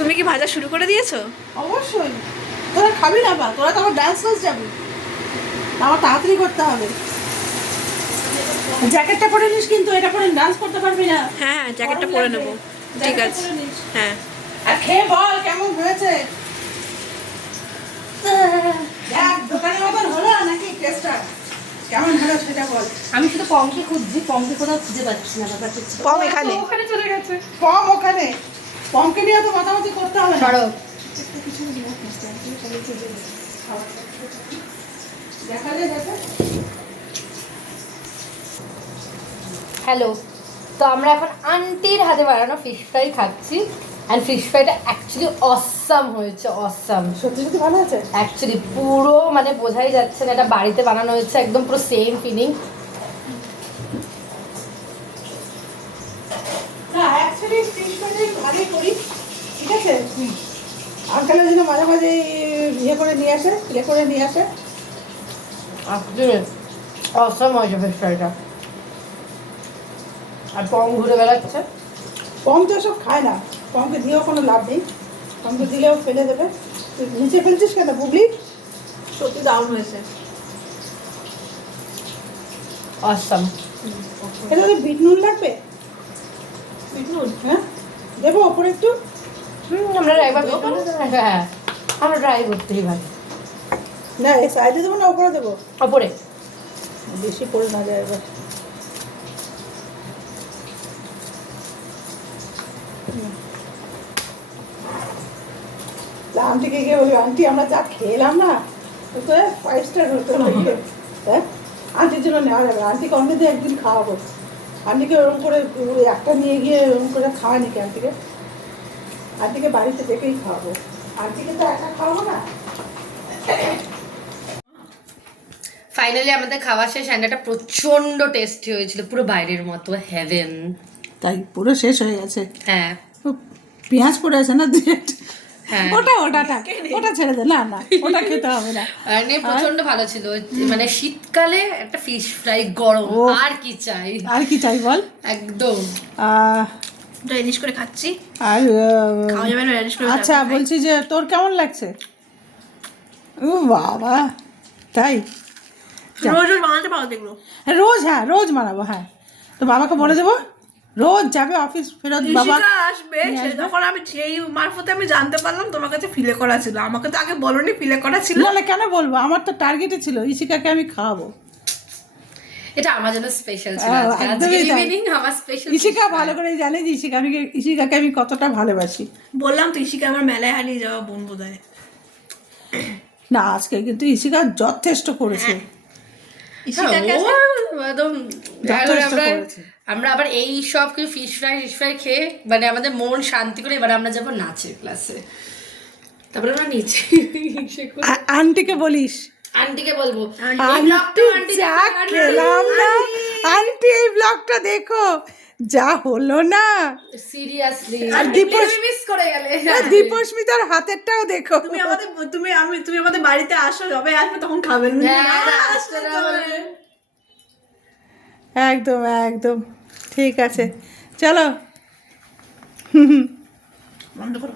তুমি কি ভাজা শুরু করে দিয়েছো? অবশ্যই। তোরা খাবি না বা তোরা তো আমার ডান্স ক্লাস যাবি, আমার তাড়াতাড়ি করতে হবে। জ্যাকেটটা পরে নিস, কিন্তু এটা পরে ডান্স করতে পারবি না। হ্যাঁ জ্যাকেটটা পরে নেবো। ঠিক আছে হ্যাঁ। আর খেয়ে বল কেমন হয়েছে। দোকানের মতন হলো নাকি টেস্টটা কেমন হলো সেটা বল। আমি শুধু পমকে খুঁজছি, পমকে কোথাও খুঁজে পাচ্ছি না। ব্যাপারটা হচ্ছে পম এখানে। ওখানে চলে গেছে। পম ওখানে, পমকে নিয়ে তো মাতামাতি করতে হবে না। সরব দেখা যায় দেখা। হ্যালো, তো আমরা এখন আন্টির হাতে বানানো ফিশ ফ্রাই খাচ্ছি। অ্যান্ড ফিশ ফ্রাইটা অ্যাকচুয়ালি অসাম হয়েছে, অসাম। সত্যি সত্যি ভালো আছে অ্যাকচুয়ালি পুরো মানে বোঝাই যাচ্ছে না এটা বাড়িতে বানানো হয়েছে, একদম পুরো সেম ফিলিং। না অ্যাকচুয়ালি ফিশ ফ্রাই ভালোই করি, ঠিক আছে। আঙ্কেলের জন্য মাঝে মাঝে ইয়ে করে নিয়ে আসে, অ্যাকচুয়ালি অসাম হয়েছে ফিশ ফ্রাইটা। আর পম ঘুরে বেড়াচ্ছে। পম তো সব খায় না, পমকে দিয়েও কোনো লাভ নেই, পমকে দিলেও ফেলে দেবে। তুই নিচে ফেলছিস কেন বুবলি? সত্যি দারুণ হয়েছে। অসাম। এটা তো বিট নুন লাগবে, বিটনুন হ্যাঁ দেবো ওপরে একটু। আমরা একবার হ্যাঁ আমরা ট্রাই করতেই পারি। না এই সাইডে দেবো না ওপরে দেবো? ওপরে। বেশি পড়ে না যায় এবার। আন্টিকে গিয়ে বলবি, আন্টি আমরা যা খেলাম না, তো 5 স্টার হতো। হ্যাঁ আন্টির জন্য নেওয়া যাবে, আন্টিকে অন্যদিন একদিন খাওয়াবো। আন্টিকে ওরকম করে একটা নিয়ে গিয়ে ওরকম করে খাওয়ানি কি আন্টিকে, আন্টিকে বাড়িতে ডেকেই খাওয়াবো, আন্টিকে তো একা খাওয়াবো না। ফাইনালি আমাদের খাওয়া শেষ। অ্যান্ড এটা প্রচন্ড টেস্টি হয়েছিল, পুরো বাইরের মতো হেভেন। তাই পুরো শেষ হয়ে গেছে। হ্যাঁ পেঁয়াজ পড়ে আছে না হ্যাঁ ওটা ছেড়ে দে, না না ওটা খেতে হবে না। মানে প্রচন্ড ভালো ছিল। মানে শীতকালে একটা ফিশ ফ্রাই গরম, আর কি চাই, আর কি চাই বল। একদম। রেডিশ করে খাচ্ছি। আর খাওয়া যাবে না রেডিশ করে। আচ্ছা বলছি যে তোর কেমন লাগছে? ও বাবা, তাই রোজ রোজ বানাতে পারো দেখলো। রোজ? হ্যাঁ রোজ বানাবো, হ্যাঁ। তো বাবাকে বলে দেবো রোজ যাবে অফিস ফেরত, বাবা ঋষিকা আসবে, তখন আমি সেই মারফতে আমি জানতে পারলাম তোমার কাছে ফিলে করা ছিল। আমাকে তো আগে বলনি ফিলে করা ছিল। না না কেন বলবো, আমার তো টার্গেটে ছিল ইশিকাকে আমি খাওয়াবো। এটা আমার জন্য স্পেশাল ছিল। একদমই তাই। ইভিনিং আমার স্পেশাল। ইশিকা ভালো করে জানে যে ইশিকাকে আমি কতটা ভালোবাসি। বললাম তো ইশিকা আমার মেলায় হারিয়ে যাওয়া বোন বোধহয়। না আজকে কিন্তু ইশিকা যথেষ্ট করেছে, ইশিকাকে একদম। যথেষ্ট করেছে। আমরা আবার এই সব ফিশ ফ্রাই খেয়ে মানে আমাদের মন শান্তি করে এবার আমরা যাবো নাচের ক্লাসে। তারপরে আমরা নিচে আন্টিকে বলিস, আন্টিকে বলবো আন্টি যা খেলাম না, আন্টি এই ব্লগটা দেখো যা হলো না সিরিয়াসলি। আর মিস করে গেলে। দীপস্মিতার হাতেরটাও দেখো। তুমি আমাদের বাড়িতে আসো, যবে আসবে তখন খাবেন। একদম একদম ঠিক আছে, চলো বন্ধ করো।